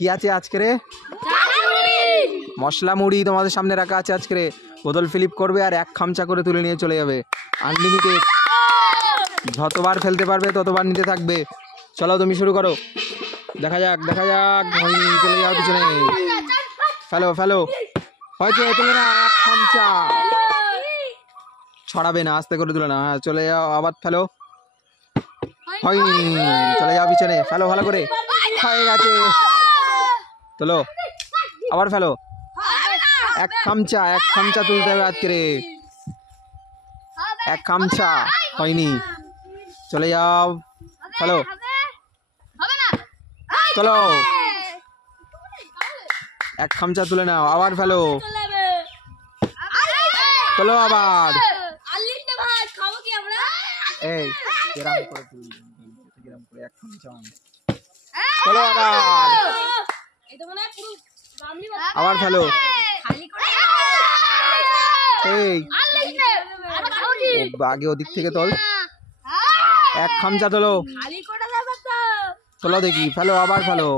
কি আছে আজকে রে? মশলা মুড়ি তোমাদের সামনে রাখা আছে আজকে রে। বোতল ফিলিপ করবে আর এক খামচা করে তুলে নিয়ে চলে যাবে। আনলিমিটেড, যতবার ফেলতে পারবে ততবার নিতে থাকবে। চলো তুমি শুরু করো, দেখা যাক দেখা যাক। চলে যাও পিছনে, ফেলো ফেলো, হয়তো তুলে না, এক খামচা। ছড়াবে না, আস্তে করে তুলে না। হ্যাঁ চলে যাও, আবার ফেলো, হয়নি। চলে যাও পিছনে, ফেলো ভালো করে, হয়ে গেছে। তোলো, আবার ফেলো, এক খামচা, এক খামচা তুলতে হবে আজকে রে, এক খামচা। হয়নি, চলে যাও, ফেলো, চলো, এক খামচা তুলে নাও, আবার ফেলো, চলো আবার। এই এরকম করে তুলবে, এরকম করে এক খামচা, চলো আবার, আবার ফেলো। এই আগে ওদিক থেকে তোল, এক খামচা তোলো, তোলো দেখি, ফেলো, আবার ফেলো,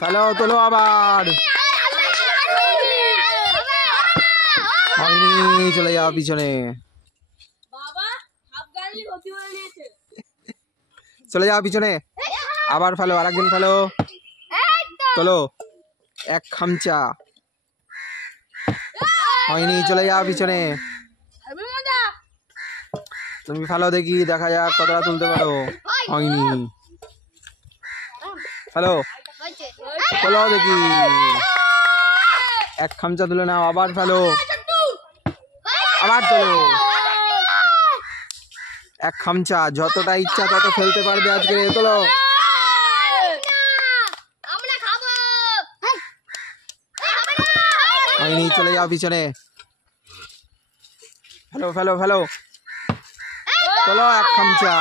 ফেলো, তোলো আবার। হয়নি, চলে যাও পিছনে, চলে যাও পিছনে, আবার ফেলো, আরেকদিন ফেলো, তোলো, এক খামচা। হয়নি, চলে যাও পিছনে, তুমি ফেলো দেখি, দেখা যাক কতটা তুলতে পারো। হয়নি, ফেলো, তোলো দেখি, এক খামচা তুলে নাও, আবার ফেলো, আবার তোলো, এক খামচা। যতটা ইচ্ছা তত ফেলতে পারবে আজকে, তোলো। হয়নি, চলে যাও পিছনে, ফেলো ফেলো ফেলো, তোলো, এক খামচা,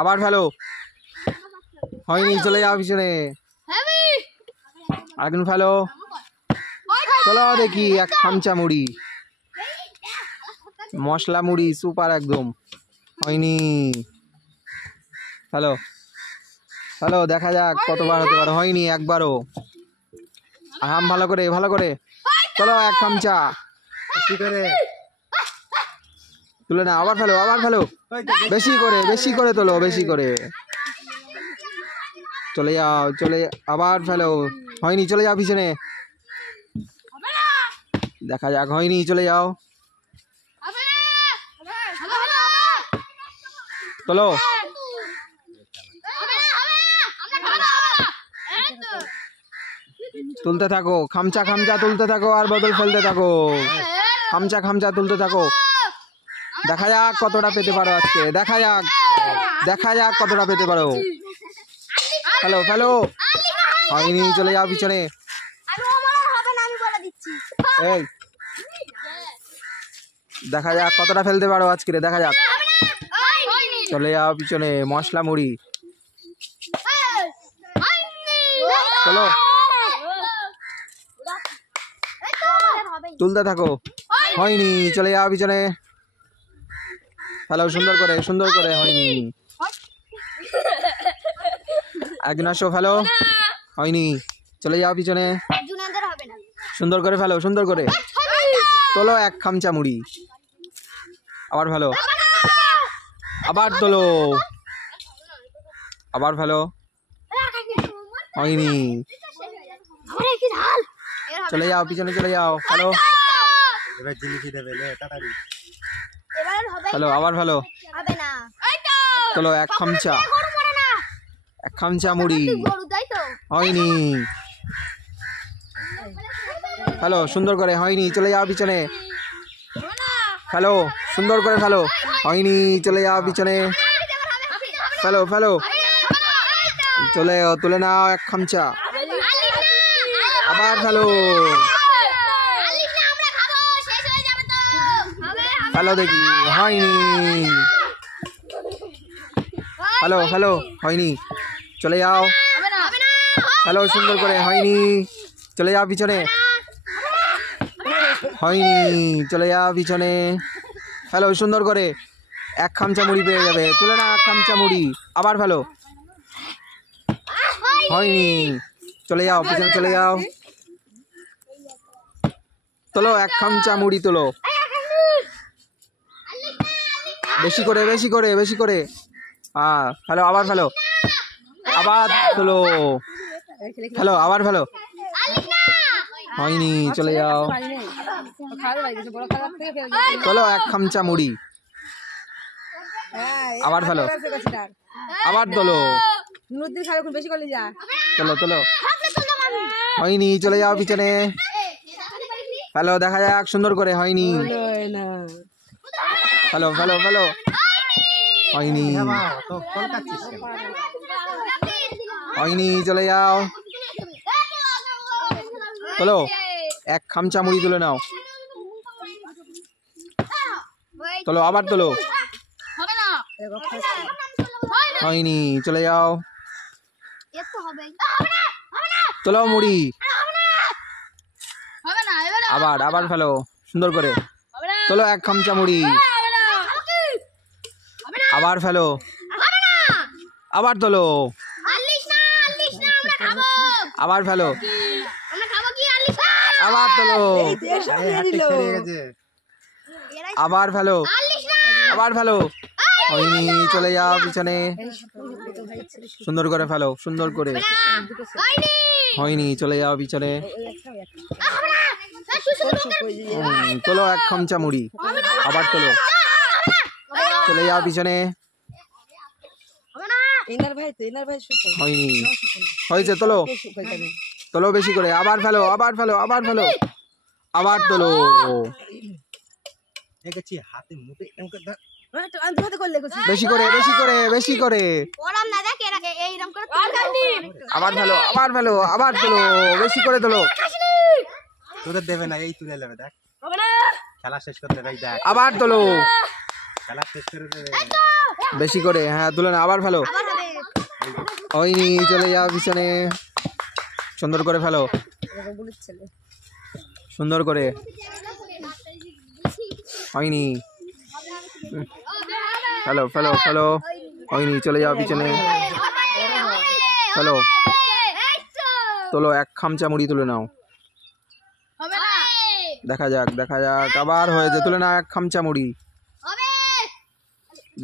আবার ফেলো। হয়নি, চলে যাও পিছনে, আরেকদিন ফেলো, চলো দেখি, এক খামচা মুড়ি, মশলা মুড়ি সুপার একদম। হয়নি, হ্যালো হ্যালো, দেখা যাক কতবার হতে পারো। হয়নি একবারও, আরাম, ভালো করে ভালো করে, চলো, এক খামচা বেশি করে তুলে না, আবার ফেলো, আবার ফেলো, বেশি করে তোলো, বেশি করে, চলে যাও, চলে, আবার ফেলো। হয়নি, চলে যাও পিছনে, দেখা যাক। হয়নি, চলে যাও, চলো, তুলতে থাকো, খামচা খামচা তুলতে থাকো, আর বদল ফেলতে থাকো, খামচা খামচা তুলতে থাকো। দেখা যাক কতটা পেতে পারো আজকে, দেখা যাক দেখা যাক কতটা পেতে পারো। ফেলো ফেলো, হয়নি, চলে যাও পিছনে, এই দেখা যাক কতটা ফেলতে পারো আজকে, দেখা যাক। চলে যাও পিছনে, মশলা মুড়ি, চলো, তুলতে থাকো। হয়নি, চলে যাও পিছনে, ফেলো, সুন্দর করে সুন্দর করে। হয়নি, একদিন আসো, ফেলো। হয়নি, চলে যাও পিছনে, সুন্দর করে ফেলো, সুন্দর করে তোলো, এক খামচা মুড়ি, আবার ফেলো, আবার তোলো, আবার ফেলো। হয়নি, চলে যাও পিছনে, চলে যাও, ফেলো, ফেলো, আবার ফেলো, তোলো, এক খামচা, এক খামচা মুড়ি। হয়নি, ফেলো, সুন্দর করে। হয়নি, চলে যাও পিছনে, ফেলো, সুন্দর করে ফেলো। হয়নি, চলে যাও পিছনে, ফেলো ফেলো, চলে তুলে নাও, এক খামচা, আবার ফেলো, ফেলো দেখি। হয়নি, ফেলো ফেলো, হয়নি, চলে যাও, ফেলো, সুন্দর করে। হয়নি, চলে যাও পিছনে, হয়নি, চলে যাও পিছনে, ফেলো, সুন্দর করে। এক খামচা মুড়ি পেয়ে যাবে, তুলে নাও এক খামচা মুড়ি, আবার ফেলো, হয়নি, চলে যাও পিছনে চলে যাও, তোলো এক খামচা মুড়ি তোলো, বেশি করে বেশি করে বেশি করে, হ্যাঁ ফেলো আবার ফেলো, আবার তোলো, ফেলো আবার ফেলো, হয়নি, চলে যাও, তোলো এক খামচা মুড়ি, আবার ফেলো, আবার তোলো, তোলো তোলো, হয়নি, চলে যাও পিছনে, ফেলো, দেখা যাক সুন্দর করে, হয়নি, ফেলো ফেলো ফেলো, হয়নি, হয়নি, চলে যাও, তোলো এক খামচা মুড়ি তুলে নাও, তোলো আবার তোলো, হয়নি, চলে যাও, তোলো মুড়ি, আবার আবার ফেলো সুন্দর করে, তোলো এক খামচা মুড়ি, আবার ফেলো, আবার তোলো, আবার ফেলো, আবার তোলো, আবার ফেলো, আবার ফেলো, হয়নি, চলে যাও পিছনে, সুন্দর করে ফেলো সুন্দর করে, হয়নি, চলে যাও পিছনে, তোলো এক খামচা মুড়ি, আবার তোলো, চলে যাও পিছনে, হয়নি, হয়েছে, তোলো তোলো বেশি করে, আবার ফেলো আবার ফেলো আবার ফেলো, আবার তোলো, বেশি করে বেশি করে বেশি করে, আবার ফেলো আবার ফেলো আবার তোলো, বেশি করে তোলো, তোদের দেবে না, এই তুলে নেবে, দেখ খেলা শেষ করতে দেবে, দেখ আবার তোলো, খেলা শেষ করে দেবে, বেশি করে, হ্যাঁ তুলে না, আবার ফেলো, হয়নি, চলে যাও পিছনে, সুন্দর করে ফেলো, সুন্দর করে, হয়নি, ফেলো ফেলো ফেলো, হয়নি, চলে যাও পিছনে, ফেলো, তোলো এক খামচা মুড়ি তুলে নাও, দেখা যাক দেখা যাক, আবার হয়েছে, তুলে নাও এক খামচা মুড়ি,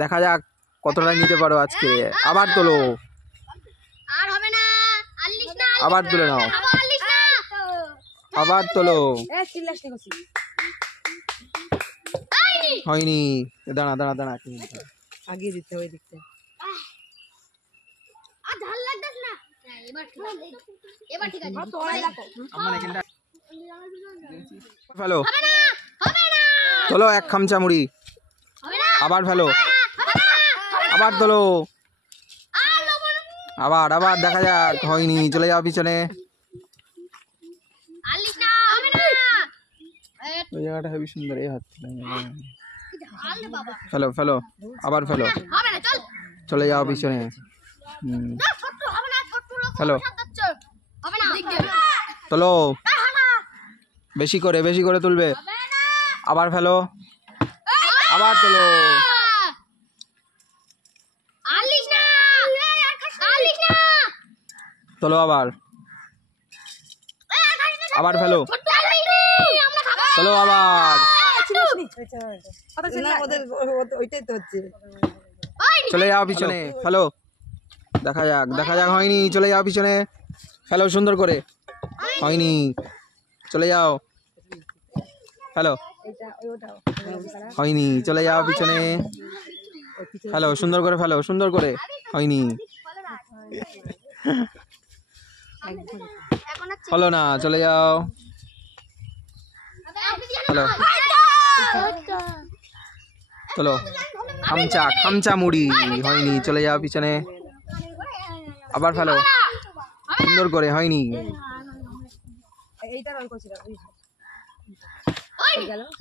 দেখা যাক কতটা নিতে পারো আজকে, আবার তোলো, আবার তুলে নাও, আবার তোলো, হয়নি, দাঁড়া দাঁড়া দাঁড়া, আগে দিতে ওই দিকটা, ফেলো, তোলো এক খামচা মুড়ি, আবার ফেলো, আবার তোলো, আবার আবার দেখা যাক, হয়নি, চলে যাও পিছনে, ওই জায়গাটা হেবি সুন্দর, এই হাত ফেলো ফেলো, আবার ফেলো, চলে যাও পিছনে, ফেলো, তোলো বেশি করে তুলবে, আবার ফেলো, আবার তোলো, তোলো আবার, আবার ফেলো, তোলো আবার, ওইটাই তো হচ্ছে, চলে যাও পিছনে, ফেলো, দেখা যাক, হয়নি, চলে যাও পিছনে, ফেলো সুন্দর করে, হয়নি, চলে যাও, ফেলো, হয়নি, চলে যাও পিছনে, ফেলো সুন্দর করে, ফেলো সুন্দর করে, হয়নি, হলো না, চলে যাও, হ্যালো, চলো, খামচা খামচা মুড়ি, হয়নি, চলে যাও পিছনে, আবার ফেলো সুন্দর করে, হয়নি,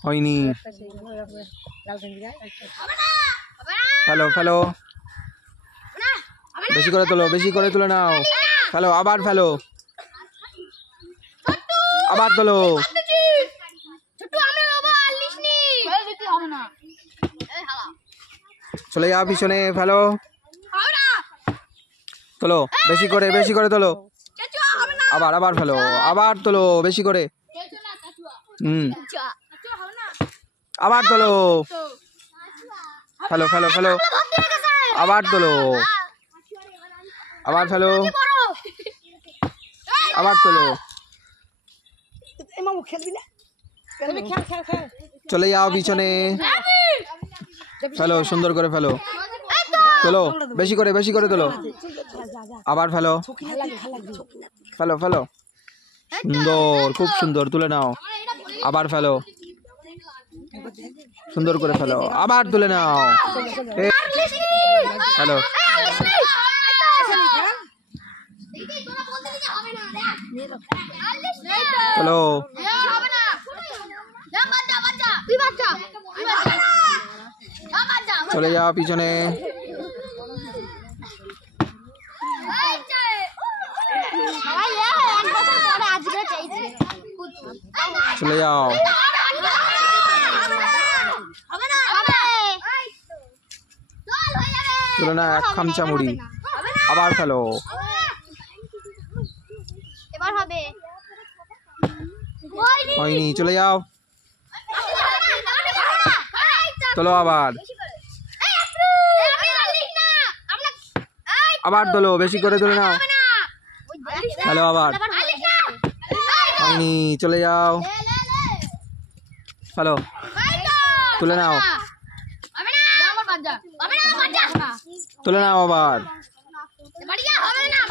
হয়নি, ফেলো ফেলো, বেশি করে তুলে নাও, ফেলো আবার ফেলো, আবার তোলো, চলে যাও পিছনে, ফেলো, তোলো বেশি করে তোলো, আবার আবার ফেলো, আবার তোলো বেশি করে, আবার তোলো, ফেলো ফেলো ফেলো, আবার তোলো, আবার ফেলো, আবার তোলো, মামু খেলবি না? খেলবি, খেল খেল খেল। চলে যাও পিছনে, ফেলো সুন্দর করে ফেলো, তোলো বেশি করে তোলো, আবার ফেলো, ফেলো ফেলো, সুন্দর, খুব সুন্দর, তুলে নাও, আবার ফেলো, সুন্দর করে ফেলো, আবার তুলে নাও, ফেলো, চলো, চলে যাও পিছনে, চলে যাও, তুলে না এক খামচা মুড়ি, আবার ফেলো, এবার হবে হয়নি, চলে যাও, তোলো আবার, আবার তোলো বেশি করে তুলে নাও, ফেলো আবার, হয়নি, চলে যাও, ফেলো, তুলে নাও, তুলে নাও আবার,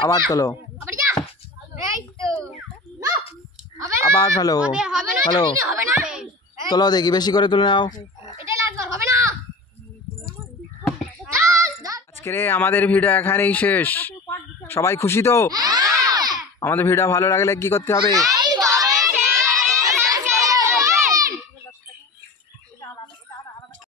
আবার তোলো, আবার ফেলো, ফেলো, তোলো দেখি বেশি করে তুলে নাও। আজকের আমাদের ভিডিও এখানেই শেষ। সবাই খুশি তো? আমাদের ভিডিও ভালো লাগলে কি করতে হবে?